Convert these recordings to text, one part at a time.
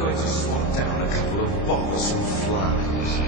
going to swat down a couple of bothersome flies.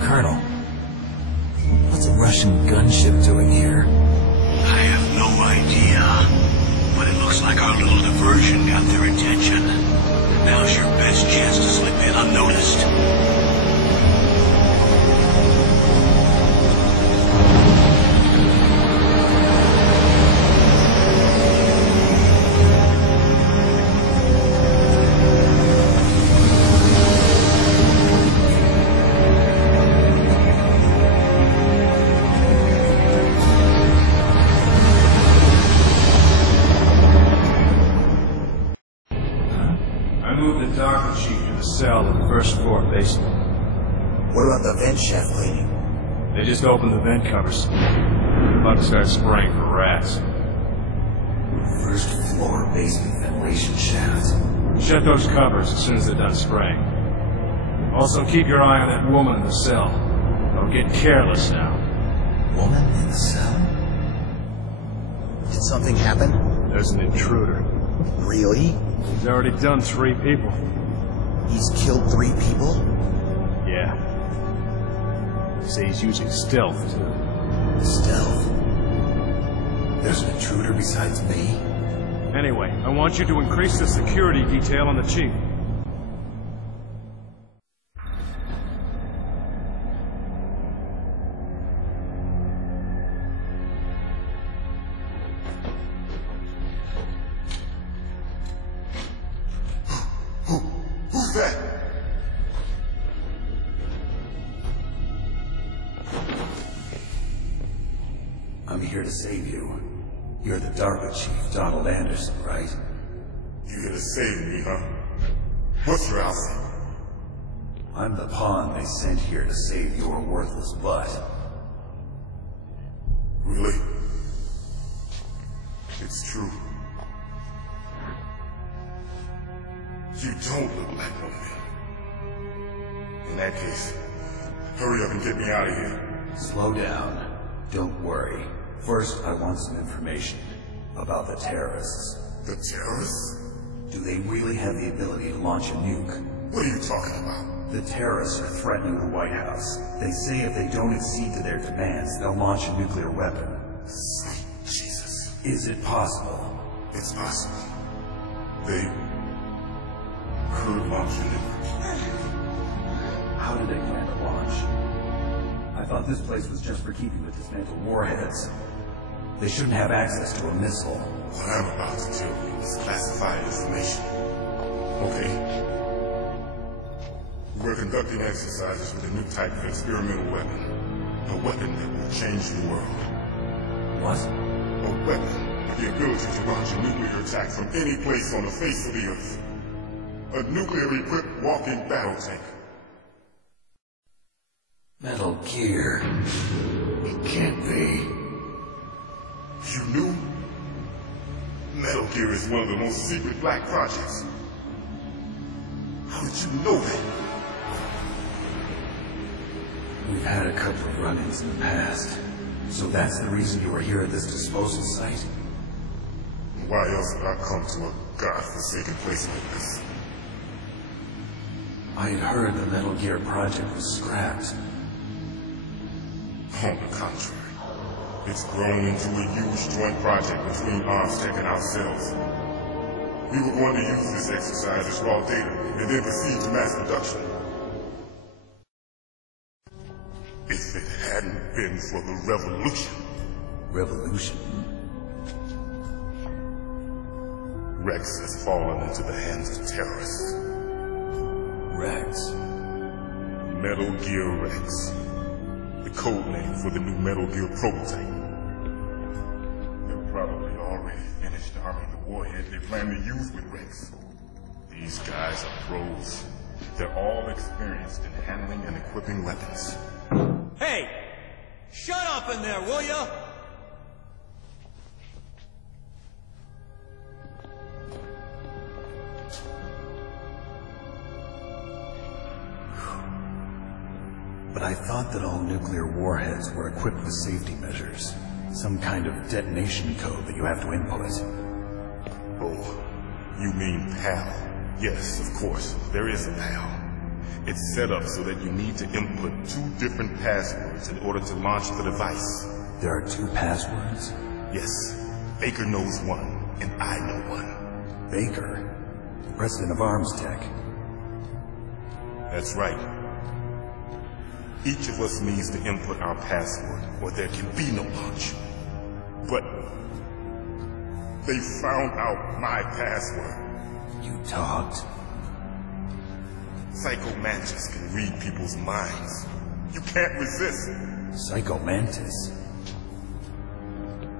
Colonel, what's a Russian gunship doing here? I have no idea, but it looks like our little diversion got their attention. Now's your best chance to slip in unnoticed. Cell in the first floor basement. What about the vent shaft cleaning? They just opened the vent covers. They're about to start spraying for rats. First floor basement ventilation shaft. Shut those covers as soon as they're done spraying. Also keep your eye on that woman in the cell. Don't get careless now. Woman in the cell? Did something happen? There's an intruder. Really? He's already done 3 people. He's killed 3 people? Yeah. They say he's using stealth, too. Stealth? There's an intruder besides me? Anyway, I want you to increase the security detail on the chief. Who's that? I'm here to save you. You're the DARPA chief, Donald Anderson, right? You here to save me, huh? What's your outfit? I'm the pawn they sent here to save your worthless butt. Really? It's true. You don't look like one of them. In that case, hurry up and get me out of here. Slow down. Don't worry. First, I want some information about the terrorists. The terrorists? Do they really have the ability to launch a nuke? What are you talking about? The terrorists are threatening the White House. They say if they don't accede to their demands, they'll launch a nuclear weapon. Sweet Jesus. Is it possible? It's possible. They could launch a nuke. How do they plan to launch? I thought this place was just for keeping the dismantled warheads. They shouldn't have access to a missile. What I'm about to tell you is classified information. Okay? We're conducting exercises with a new type of experimental weapon. A weapon that will change the world. What? weapon with the ability to launch a nuclear attack from any place on the face of the Earth. A nuclear-equipped walking battle tank. Metal Gear. It can't be. You knew? Metal Gear is one of the most secret black projects. How did you know that? We've had a couple of run-ins in the past. So that's the reason you were here at this disposal site? Why else would I come to a godforsaken place like this? I'd heard the Metal Gear project was scrapped. On the contrary, it's grown into a huge joint project between Armstech and ourselves. We were going to use this exercise as raw data and then proceed to mass production. If it hadn't been for the revolution. Revolution? Rex has fallen into the hands of terrorists. Rex? Metal Gear Rex. The code name for the new Metal Gear prototype. They're probably already finished arming the warhead they plan to use with Rex. These guys are pros. They're all experienced in handling and equipping weapons. Hey! Shut up in there, will ya? But I thought that all nuclear warheads were equipped with safety measures. Some kind of detonation code that you have to input. Oh, you mean PAL? Yes, of course. There is a PAL. It's set up so that you need to input 2 different passwords in order to launch the device. There are 2 passwords? Yes. Baker knows one, and I know one. Baker? The president of Armstech? That's right. Each of us needs to input our password, or there can be no launch. But they found out my password. You talked? Psycho Mantis can read people's minds. You can't resist. Psycho Mantis?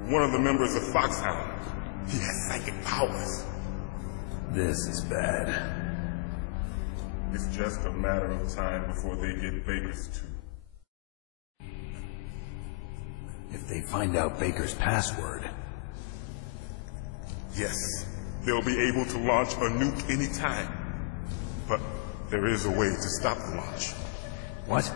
One of the members of Foxhound. He has psychic powers. This is bad. It's just a matter of time before they get Baker's too. If they find out Baker's password... Yes, they'll be able to launch a nuke anytime. But there is a way to stop the launch. What?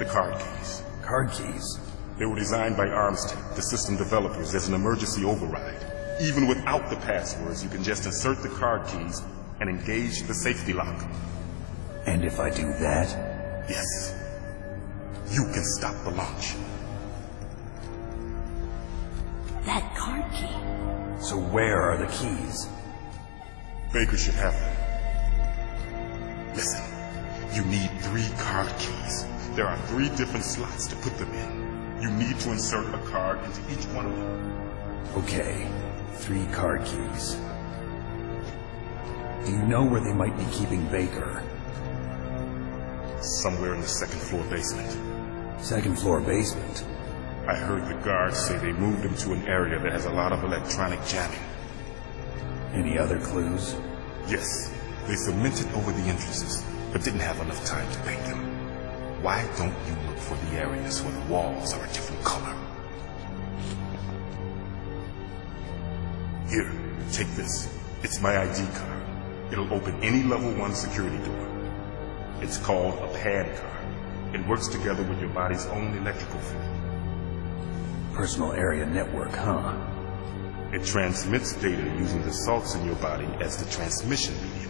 The card keys. Card keys? They were designed by Armstech, the system developers, as an emergency override. Even without the passwords, you can just insert the card keys and engage the safety lock. And if I do that? Yes. You can stop the launch. That card key. So where are the keys? Baker should have them. Listen, you need 3 card keys. There are 3 different slots to put them in. You need to insert a card into each one of them. Okay, 3 card keys. Do you know where they might be keeping Baker? Somewhere in the 2nd floor basement. 2nd floor basement? I heard the guards say they moved him to an area that has a lot of electronic jamming. Any other clues? Yes, they cemented over the entrances, but didn't have enough time to paint them. Why don't you look for the areas where the walls are a different color? Here, take this. It's my ID card. It'll open any level 1 security door. It's called a PAN card. It works together with your body's own electrical field. Personal area network, huh? It transmits data using the salts in your body as the transmission medium.